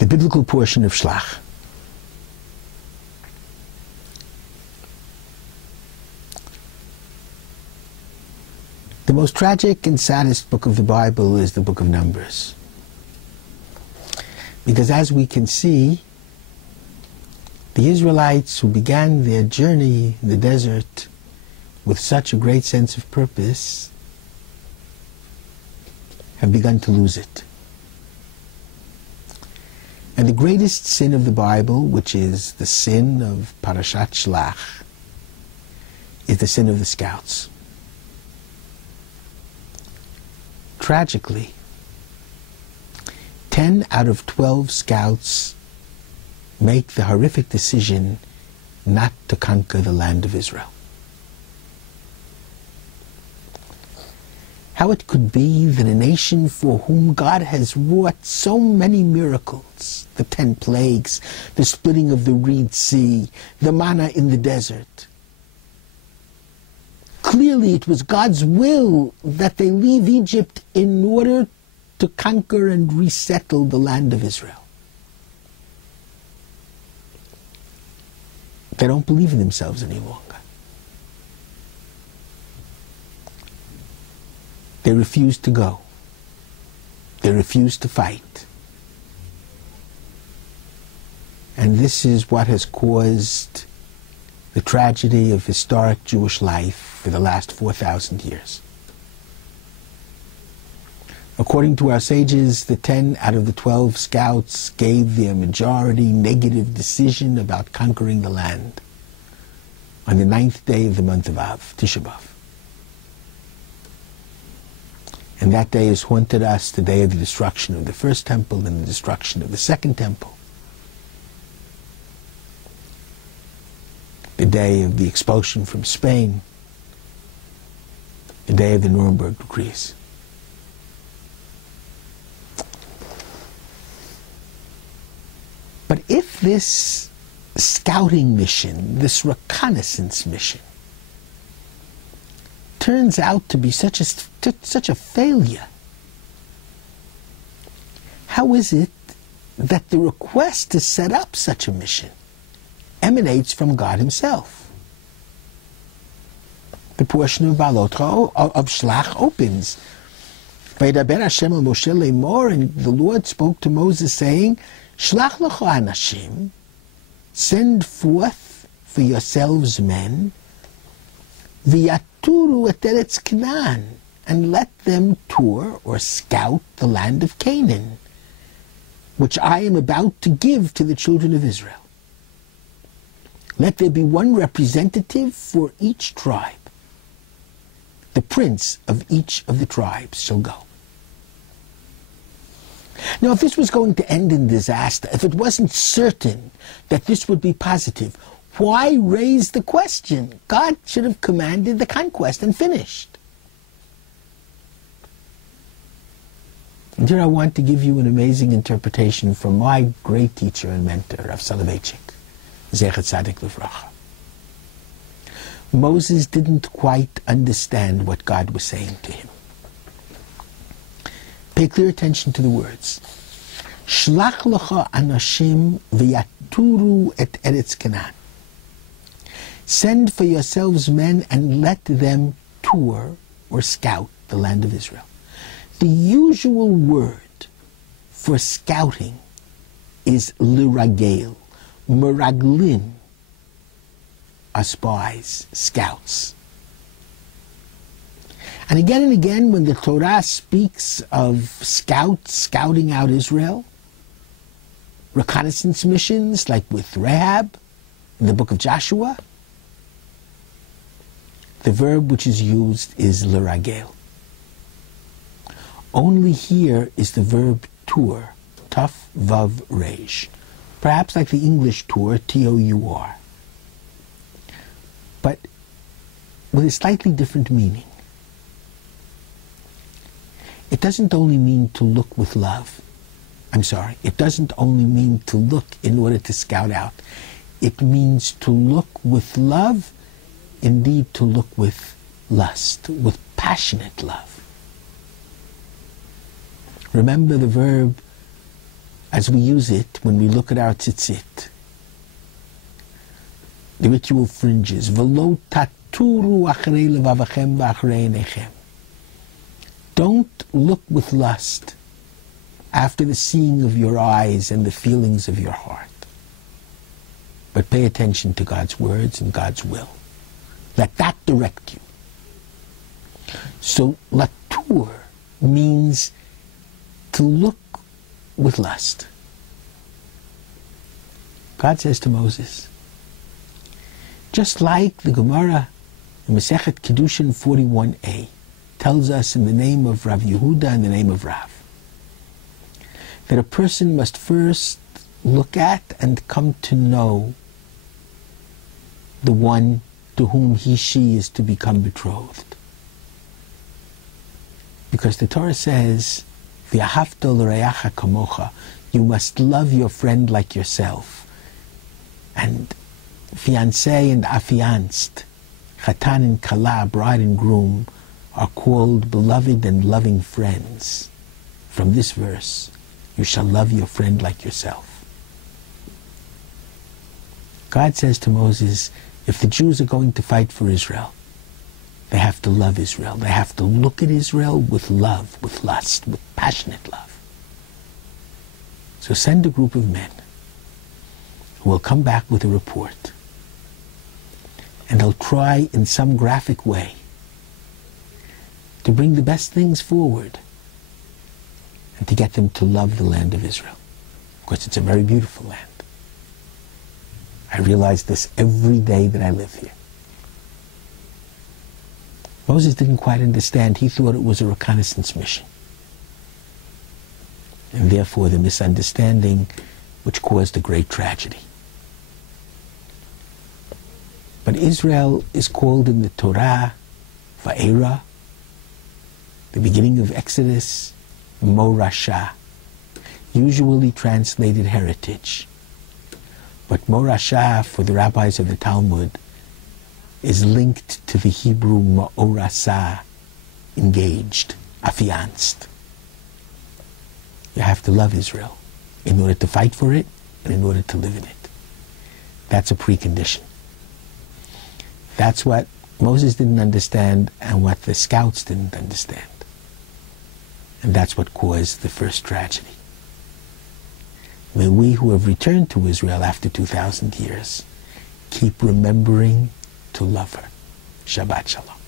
The biblical portion of Shlach. The most tragic and saddest book of the Bible is the book of Numbers. Because as we can see, the Israelites who began their journey in the desert with such a great sense of purpose have begun to lose it. And the greatest sin of the Bible, which is the sin of Parashat Shlach, is the sin of the scouts. Tragically, 10 out of 12 scouts make the horrific decision not to conquer the land of Israel. How it could be that a nation for whom God has wrought so many miracles, the 10 plagues, the splitting of the Reed Sea, the manna in the desert, clearly it was God's will that they leave Egypt in order to conquer and resettle the land of Israel. They don't believe in themselves any longer. They refuse to go. They refuse to fight. And this is what has caused the tragedy of historic Jewish life for the last 4,000 years. According to our sages, the 10 out of the 12 scouts gave their majority negative decision about conquering the land on the 9th day of the month of Av, Tisha B'Av. And that day has haunted us, the day of the destruction of the first temple and the destruction of the second temple. The day of the expulsion from Spain. The day of the Nuremberg decrees. But if this scouting mission, this reconnaissance mission, turns out to be such a failure, how is it that the request to set up such a mission emanates from God Himself? The portion of Balot of Shlach opens, "Vayidaber Hashem el Moshe lemor," and the Lord spoke to Moses, saying, "Shlach lecha anashim, send forth for yourselves men, v'yaturu et Eretz Canaan, and let them tour or scout the land of Canaan, which I am about to give to the children of Israel. Let there be one representative for each tribe. The prince of each of the tribes shall go." Now, if this was going to end in disaster, if it wasn't certain that this would be positive, why raise the question? God should have commanded the conquest and finished. And here I want to give you an amazing interpretation from my great teacher and mentor, Rav Soloveitchik, Zecher Tzadik Livracha. Moses didn't quite understand what God was saying to him. Pay clear attention to the words. Shlach lecha anashim v'yaturu et Eretz Canaan. Send for yourselves men and let them tour or scout the land of Israel. The usual word for scouting is liragel. Meraglin are spies, scouts. And again, when the Torah speaks of scouts scouting out Israel, reconnaissance missions like with Rahab in the book of Joshua, the verb which is used is liragel. Only here is the verb tour, taf vav reish, perhaps like the English tour, T-O-U-R, but with a slightly different meaning. It doesn't only mean to look with love. It doesn't only mean to look in order to scout out. It means to look with love, indeed to look with lust, with passionate love. Remember the verb as we use it when we look at our tzitzit. The ritual fringes. V'lo taturu achrei levavachem v'achrei einechem. Don't look with lust after the seeing of your eyes and the feelings of your heart. But pay attention to God's words and God's will. Let that direct you. So latur means to look with lust. God says to Moses, just like the Gemara in Masechet Kiddushin 41a tells us in the name of Rav Yehuda and the name of Rav, that a person must first look at and come to know the one to whom she is to become betrothed. Because the Torah says, V'ahavta l'reacha kamocha, you must love your friend like yourself. And fiancé and affianced, chatan and kala, bride and groom, are called beloved and loving friends. From this verse, you shall love your friend like yourself. God says to Moses, if the Jews are going to fight for Israel, they have to love Israel. They have to look at Israel with love, with lust, with passionate love. So send a group of men who will come back with a report. And they'll try in some graphic way to bring the best things forward and to get them to love the land of Israel. Because it's a very beautiful land. I realize this every day that I live here. Moses didn't quite understand. He thought it was a reconnaissance mission. And therefore the misunderstanding which caused a great tragedy. But Israel is called in the Torah, Va'era, the beginning of Exodus, Morashah, usually translated heritage. But Morashah, for the rabbis of the Talmud, is linked to the Hebrew Ma'orasah, engaged, affianced. You have to love Israel in order to fight for it and in order to live in it. That's a precondition. That's what Moses didn't understand and what the scouts didn't understand. And that's what caused the first tragedy. May we who have returned to Israel after 2,000 years keep remembering to love her. Shabbat Shalom.